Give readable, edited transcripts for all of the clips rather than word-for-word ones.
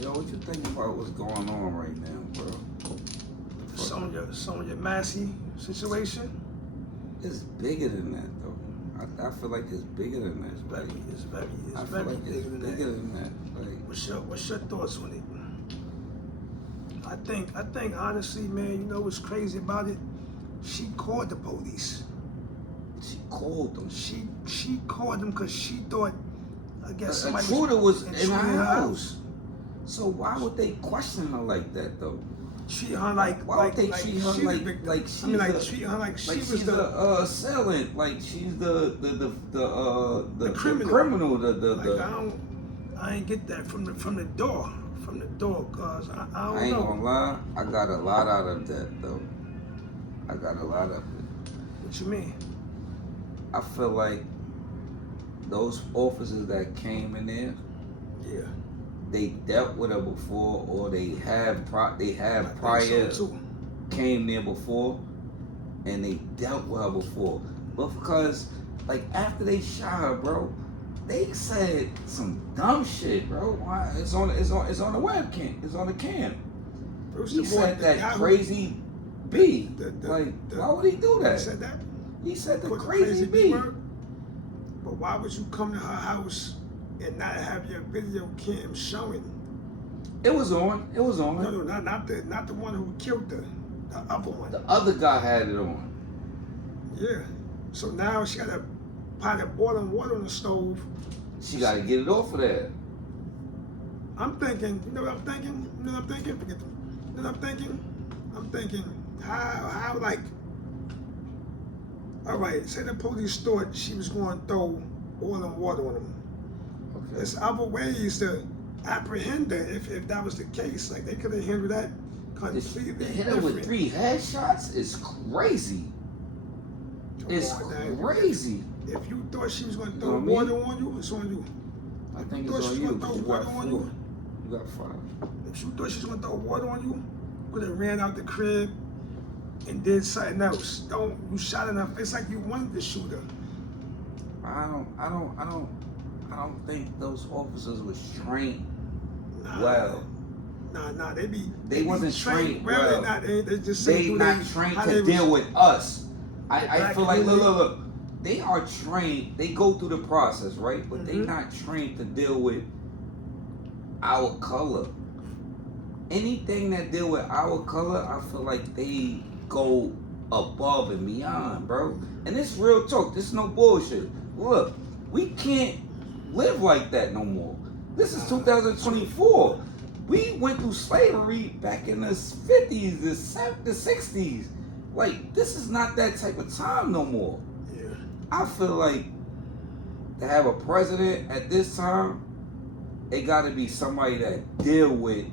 Yo, what you think about what's going on right now, bro? Sonya Massey situation? It's bigger than that, though. I feel like it's bigger than that. It's very bigger than that. Like, what's your thoughts on it? I think honestly, man, you know what's crazy about it? She called the police. she called them. She called them because she thought, I guess, A somebody intruder was in intruding her house. So why would they question her like that, though? Treat her like why would they treat her like she's treat her like she was she's the assailant, like she's the criminal. the I ain't get that from the door, cause I don't know. I ain't gonna lie, I got a lot out of that though. I got a lot of it. What you mean? I feel like those officers that came in there, yeah, they dealt with her before, or they have prior so came there before, and they dealt with her before. But because like after they shot her, bro, they said some dumb shit, bro. Why? It's on the webcam. It's on the cam. He said that crazy B. Why would he do that? He said that. He said the crazy B. But why would you come to her house and not have your video cam showing? It was on. No, not the one who killed the other one. The other guy had it on. Yeah. So now she got a pot of boiling water on the stove. She got to get it off of there. I'm thinking. You know what I'm thinking? Forget them. You know what I'm thinking? I'm thinking how like. All right, say the police thought she was going to throw oil and water on them. Okay. There's other ways to apprehend her if that was the case. Like they could have handled that completely They hit her with 3 headshots. It's crazy. It's crazy. If you thought she was going to throw water on you, it's on you. I think it's on you. You got 4. You got 5. If you thought she was going to throw water on you, you could have ran out the crib and did something else. You shot in her face like you wanted to shoot her. I don't think those officers was trained well. Nah, they wasn't trained well. They just they not trained to deal with us. I feel like look. They are trained. They go through the process, right? But they not trained to deal with our color. Anything that deal with our color, I feel like they go above and beyond, bro. And it's real talk. This is no bullshit. Look, we can't live like that no more. This is 2024. We went through slavery back in the 50s, the 60s. Like, this is not that type of time no more. Yeah. I feel like to have a president at this time, it got to be somebody that deal with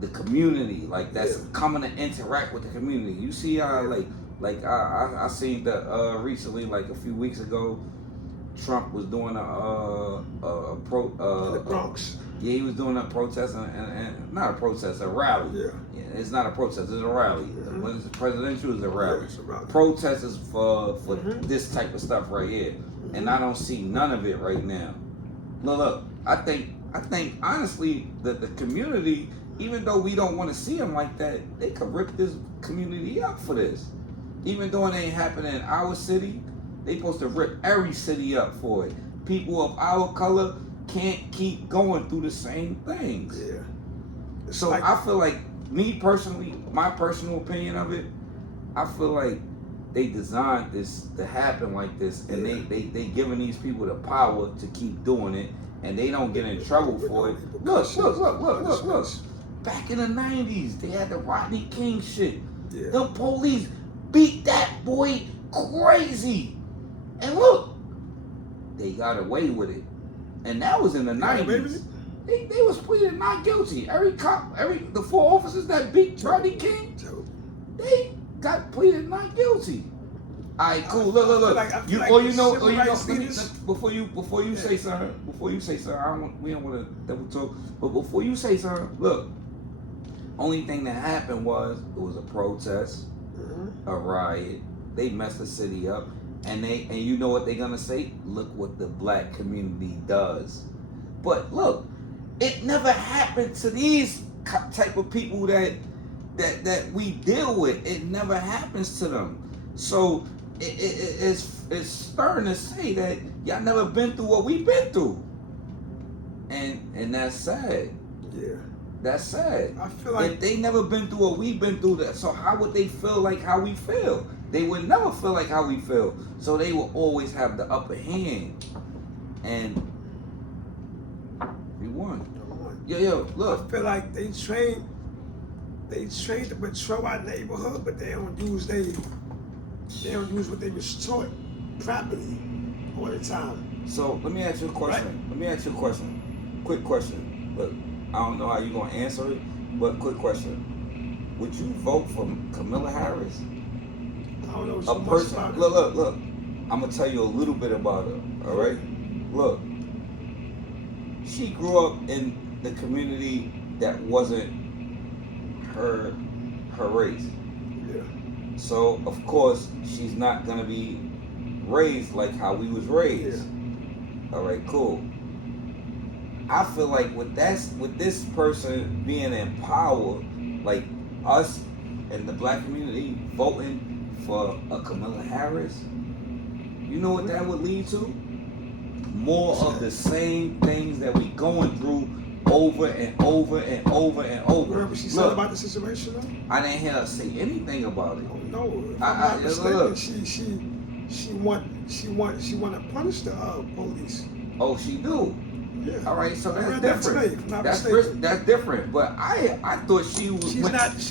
the community, like that's coming to interact with the community. You see how I seen that recently, like a few weeks ago, Trump was doing a the Bronx. Yeah, he was doing a protest and not a protest, a rally. Yeah, it's not a protest, it's a rally. When it's presidential, it's a rally. Yeah, it's a rally. Protest is for this type of stuff right here, and I don't see none of it right now. Look, I think honestly that the community, even though we don't want to see them like that, they could rip this community up for this. Even though it ain't happening in our city, they supposed to rip every city up for it. People of our color can't keep going through the same things. Yeah. So I feel like, me personally, my personal opinion of it, I feel like they designed this to happen like this, and they giving these people the power to keep doing it, and they don't get in trouble for it. Look. Back in the 90s, they had the Rodney King shit. Yeah. The police beat that boy crazy. And look, they got away with it. And that was in the 90s. They was pleaded not guilty. The 4 officers that beat Rodney King, they got pleaded not guilty. All right, cool. Look. Before you say something, we don't want to double talk. But before you say something, look. Only thing that happened was it was a protest, a riot. They messed the city up, and you know what they're gonna say? Look what the black community does. But look, It never happened to these type of people that we deal with. It never happens to them. So it's starting to say that y'all never been through what we've been through, and that's sad. Yeah, that's sad. I feel like if they never been through what we've been through, that so how would they feel like how we feel? They would never feel like how we feel. So they will always have the upper hand, and we won. Yo, look. I feel like they train to patrol our neighborhood, but they don't use what they was taught properly all the time. So let me ask you a question. Right? Let me ask you a question. Quick question. Look, I don't know how you're gonna answer it, but quick question. Would you vote for Kamala Harris? I don't know so much about her. Look. I'm gonna tell you a little bit about her. All right. Look. She grew up in the community that wasn't her race. Yeah. So of course she's not gonna be raised like how we was raised. Yeah. All right, cool. I feel like with this person being in power, like us and the black community voting for a Kamala Harris, you know what that would lead to? More of the same things that we going through over and over and over and over. Remember what she said about the situation though? I didn't hear her say anything about it. Oh no, if I'm not mistaken, she want to punish the police. Oh, she do. Yeah. All right, so that's different. That's different. But I thought she was.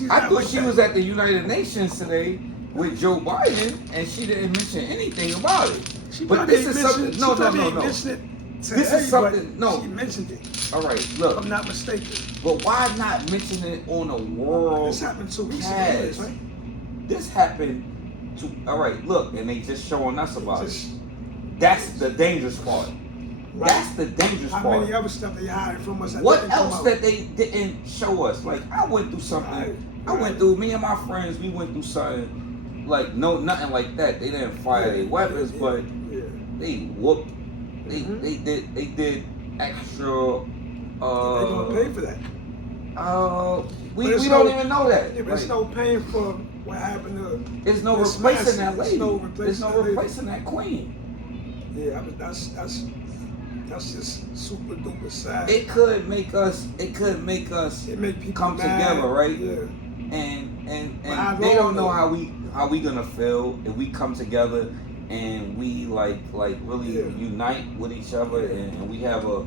I thought she was at the United Nations today with Joe Biden, and she didn't mention anything about it. But this is something. No. This is something. No, she mentioned it. All right, look. If I'm not mistaken. But why not mention it on a world? This happened 2 weeks ago, right? This happened to. All right, look, and they just showing us about it. That's the dangerous part. Right. That's the dangerous part. How many other stuff they hiding from us? What else that they didn't show us? Like I went through something. Right. I went through. Me and my friends, we went through something. Like nothing like that. They didn't fire their weapons, but they whooped. They did extra. They gonna pay for that. We don't even know that. Yeah, there's no paying for what happened to. There's no replacing that lady. There's no replacing that queen. Yeah, that's just super duper sad. It could make us. It make people come mad. Together, right? Yeah. And they don't know how we gonna feel if we come together and we like really unite with each other and we have a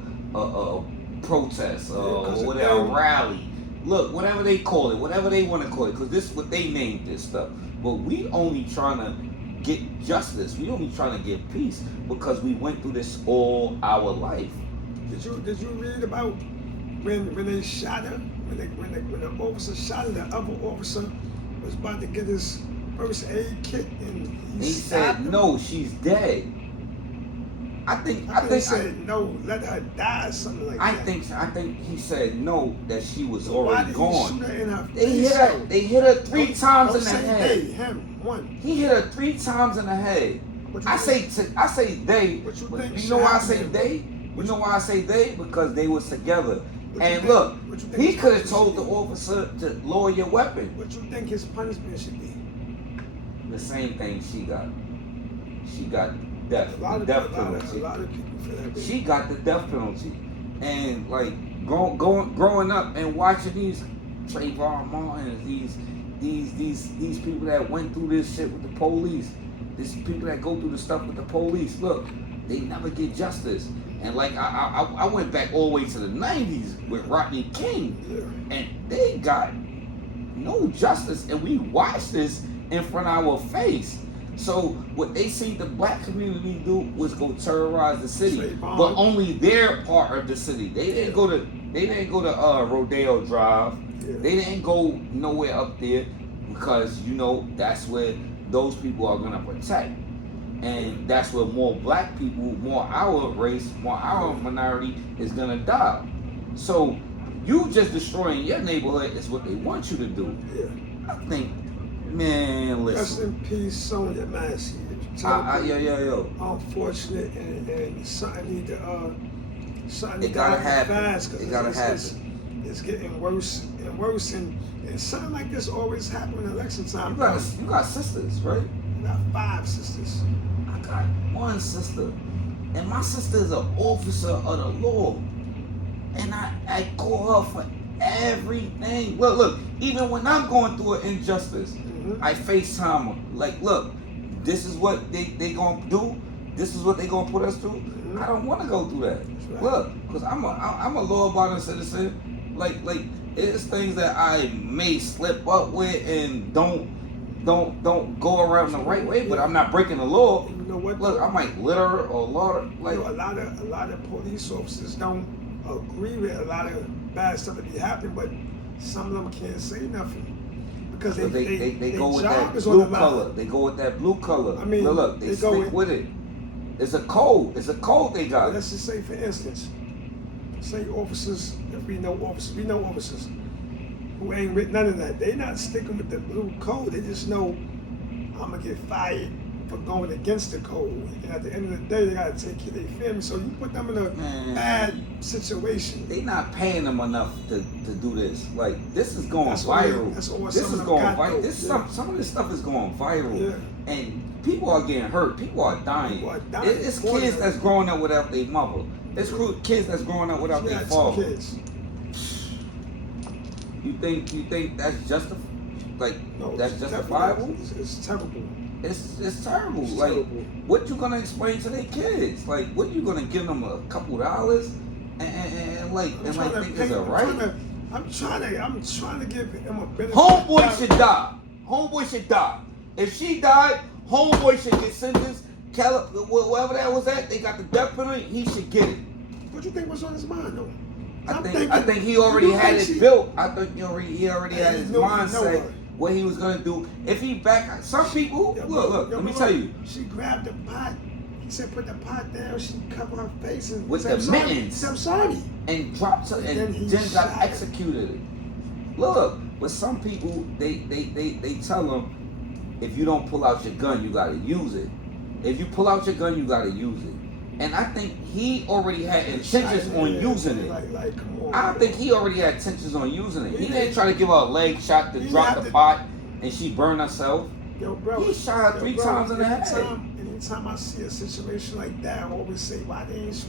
protest or whatever, a rally. Look, whatever they call it, whatever they want to call it, because this is what they named this stuff. But we only trying to get justice. We only trying to get peace because we went through this all our life. Did you read about when they shot her? When the officer shot her, the other officer was about to get his first aid kit and he said, "No, she's dead." I think he said no, let her die, or something like that. I think he said no, that she was already gone. He shoot her in her face? They hit her 3 times in the head. He hit her 3 times in the head. I say they. You know why I say they? You know why I say they? Because they was together. And look, he could have told the officer to lower your weapon. What you think his punishment should be? The same thing she got. She got death penalty. A lot of people feel that. She got the death penalty. And like growing up and watching these Trayvon Martins, these people that went through this shit with the police, these people that go through the stuff with the police, look, they never get justice. And like I went back all the way to the 90s with Rodney King, and they got no justice, and we watched this in front of our face. So what they see the black community do was go terrorize the city, but only their part of the city. They didn't go to Rodeo Drive. They didn't go nowhere up there because that's where those people are gonna protect. And that's where more black people, more our race, more our minority is gonna die. So you just destroying your neighborhood is what they want you to do. Yeah. I think, man, listen. Rest in peace, Sonya Massey. Yo. Unfortunate, and something Something It gotta happen. Fast, It gotta happen. It's getting worse and worse, and something like this always happens in election time. You got sisters, right? I got 5 sisters. I got 1 sister, and my sister is an officer of the law, and I call her for everything. Look, even when I'm going through an injustice, I FaceTime her. Like, look, this is what they gonna do. This is what they gonna put us through. I don't want to go through that. Right. Look, because I'm a law-abiding citizen. Like it's things that I may slip up with and don't go around the right way, but I'm not breaking the law. You know what? Look, I might litter or lauder. Like, you know, a lot of police officers don't agree with a lot of bad stuff that be happening, but some of them can't say nothing because they go with that blue color. They go with that blue color. I mean, look, they stick with it. It's a code. It's a code they got. Let's just say, for instance, say officers, if we know officers who ain't with none of that. They not sticking with the blue code. They just know I'm gonna get fired for going against the code. And at the end of the day, they gotta take care of their family. So you put them in a bad situation. They not paying them enough to do this. Like, this is going viral. This is going viral. Some of this stuff is going viral. Yeah. And people are getting hurt. People are dying. It's kids that's growing up without their mother. It's kids that's growing up without their father. You think that's that's justifiable? It's terrible. It's terrible. It's like, terrible. what you gonna explain to their kids? Like, what you gonna give them a couple dollars and think it's a right? I'm trying to give him a benefit. Homeboy should die. Homeboy should die. If she died, homeboy should get sentenced. Wherever that was at, they got the death penalty. He should get it. What you think was on his mind, though? I think he already had it built. I think he already had his mindset what he was gonna do. If he back, some people look. Let me tell you. She grabbed the pot. He said, "Put the pot down." She covered her face and with the mittens. I'm sorry. And dropped her, and then got executed. Look, but some people they tell them, if you don't pull out your gun, you gotta use it. If you pull out your gun, you gotta use it. And I think he already had intentions on using it. I think he already had intentions on using it. He didn't try to give her a leg shot to drop the pot and she burned herself. Yo, bro, he shot her 3 times in the head. Anytime I see a situation like that, I always say, why they ain't shoot